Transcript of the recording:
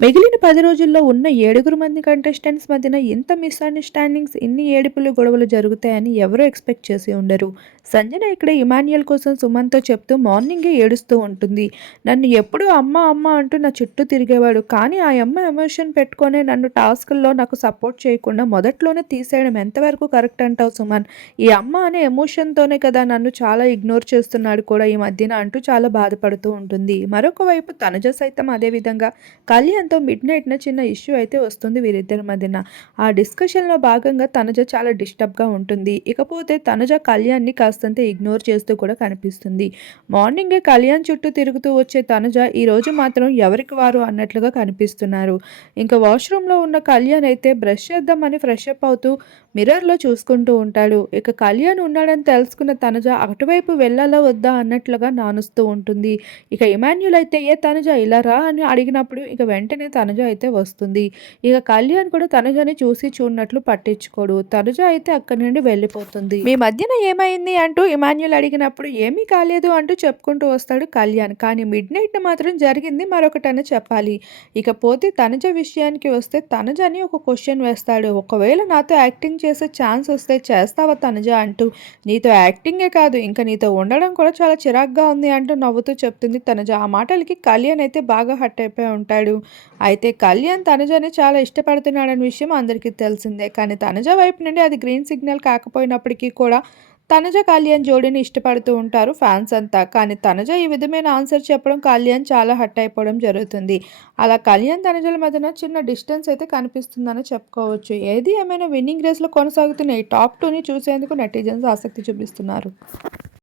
మిగిలిన పది రోజుల్లో ఉన్న ఏడుగురు మంది కంటెస్టెంట్స్ మధ్యన ఇంత మిస్అండర్స్టాండింగ్స్ ఇన్ని ఏడుపులు గొడవలు జరుగుతాయని ఎవరూ ఎక్స్పెక్ట్ చేసి ఉండరు. సంజన ఇక్కడ ఇమాన్యుయల్ కోసం సుమన్తో చెప్తూ మార్నింగే ఏడుస్తూ ఉంటుంది. నన్ను ఎప్పుడూ అమ్మ అమ్మ అంటూ నా చుట్టూ తిరిగేవాడు. కానీ ఆ అమ్మ ఎమోషన్ పెట్టుకొని నన్ను టాస్క్ల్లో నాకు సపోర్ట్ చేయకుండా మొదట్లోనే తీసేయడం ఎంతవరకు కరెక్ట్ అంటావు సుమన్? ఈ అమ్మ అనే ఎమోషన్తోనే కదా నన్ను చాలా ఇగ్నోర్ చేస్తున్నాడు కూడా ఈ మధ్యన అంటూ చాలా బాధపడుతూ ఉంటుంది. మరొక వైపు తనుజ సైతం అదేవిధంగా కళ్యాణ్తో మిడ్ నైట్న చిన్న ఇష్యూ అయితే వస్తుంది వీరిద్దరి మధ్యన. ఆ డిస్కషన్లో భాగంగా తనుజ చాలా డిస్టర్బ్గా ఉంటుంది. ఇకపోతే తనుజ కళ్యాణ్ని కాస్తంత ఇగ్నోర్ చేస్తూ కూడా కనిపిస్తుంది. మార్నింగే కళ్యాణ్ చుట్టూ తిరుగుతూ వచ్చే తనుజ ఈరోజు మాత్రం ఎవరికి వారు అన్నట్లుగా కనిపిస్తున్నారు. ఇంకా వాష్రూమ్లో ఉన్న కళ్యాణ్ అయితే బ్రష్ చేద్దామని ఫ్రెష్ అప్ అవుతూ మిర్రర్లో చూసుకుంటూ ఉంటాడు. ఇక కళ్యాణ్ ఉన్నాడని తెలుసుకున్న తనుజ అటువైపు వెళ్ళాలా వద్దా అన్నట్లుగా నానుస్తూ ఉంటుంది. ఇక ఇమాన్యుల్ అయితే ఏ తనుజ ఇలా రా అని అడిగినప్పుడు ఇక వెంటనే తనుజ అయితే వస్తుంది. ఇక కళ్యాణ్ కూడా తనుజని చూసి చూడనట్లు పట్టించుకోడు. తనుజ అయితే అక్కడి నుండి వెళ్ళిపోతుంది. మీ మధ్యన ఏమైంది? అంటూ ఇమాన్యుల్ అడిగినప్పుడు ఏమీ కాలేదు అంటూ చెప్పుకుంటూ వస్తాడు కళ్యాణ్. కానీ మిడ్ నైట్ మాత్రం జరిగింది మరొకటని చెప్పాలి. ఇకపోతే తనుజ విషయానికి వస్తే తనుజని ఒక క్వశ్చన్ వేస్తాడు. ఒకవేళ నాతో యాక్టింగ్ చేసే ఛాన్స్ వస్తే చేస్తావా తనుజ? అంటూ నీతో యాక్టింగే కాదు ఇంకా నీతో ఉండడం కూడా చాలా చిరాగ్గా ఉంది అంటూ నవ్వుతూ చెప్తుంది తనుజ. ఆ మాటలకి కళ్యాణ్ అయితే బాగా హట్ అయిపోయి ఉంటాడు. అయితే కళ్యాణ్ తనుజని చాలా ఇష్టపడుతున్నాడనే విషయం అందరికీ తెలిసిందే. కానీ తనుజ వైపు నుండి అది గ్రీన్ సిగ్నల్ కాకపోయినప్పటికీ కూడా తనజ కళ్యాణ్ జోడీని ఇష్టపడుతూ ఉంటారు ఫ్యాన్స్ అంతా. కానీ తనజ ఈ విధమైన ఆన్సర్ చెప్పడం కళ్యాణ్ చాలా హట్ అయిపోవడం జరుగుతుంది. అలా కళ్యాణ్ తనజల మధ్యన చిన్న డిస్టెన్స్ అయితే కనిపిస్తుందని చెప్పుకోవచ్చు. ఏది ఏమైనా విన్నింగ్ రేస్లో కొనసాగుతున్న ఈ టాప్ టూని చూసేందుకు నెటిజన్స్ ఆసక్తి చూపిస్తున్నారు.